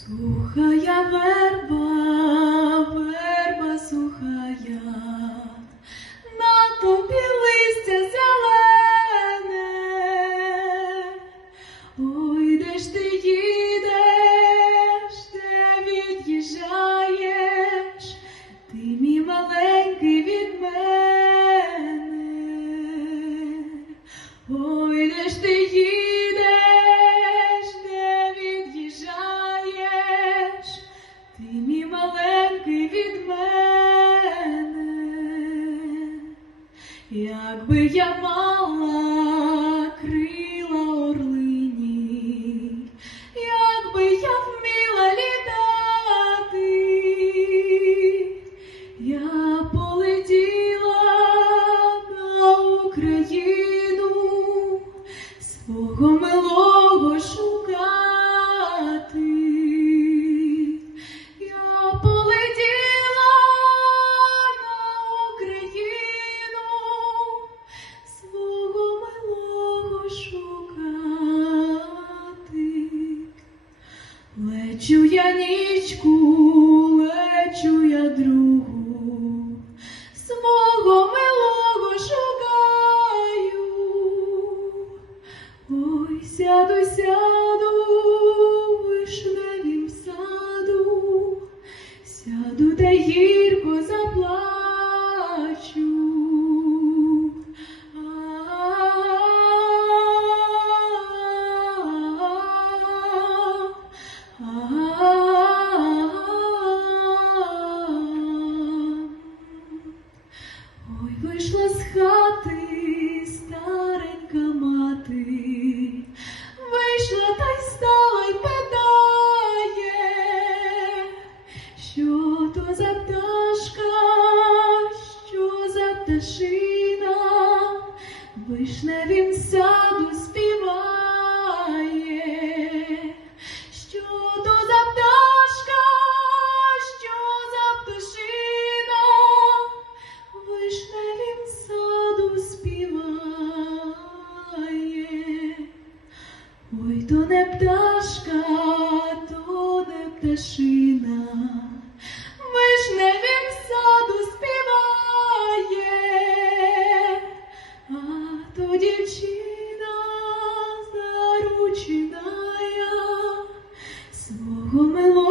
Сухая верба, верба сухая, на тобі листя зелене. Ой, де ж ти їдеш, де від'їжджаєш, ти мій маленький від мене. Ой, де ж ти їдеш, де від'їжджаєш, ти мій маленький від мене. Якби я мала крила орлині, якби я вміла літати, я полетіла на Україну свого милого шукати. Я полетіла на Україну свого милого шукати. Лечу я нічку, лечу я другу, свого милого шукаю. Ой, сяду, сяду в вишневім саду, сяду та гірко заплачу. Ой, вийшла з хати старенька мати, вийшла та й стала й питає, що то за пташка, що за пташина, в вишневім саду співає. Що то за пташка, що за пташина, в вишневім саду співає. Ой, то не пташка, то не пташина, в вишневім саду співає, а то дівчина зарученая свого милого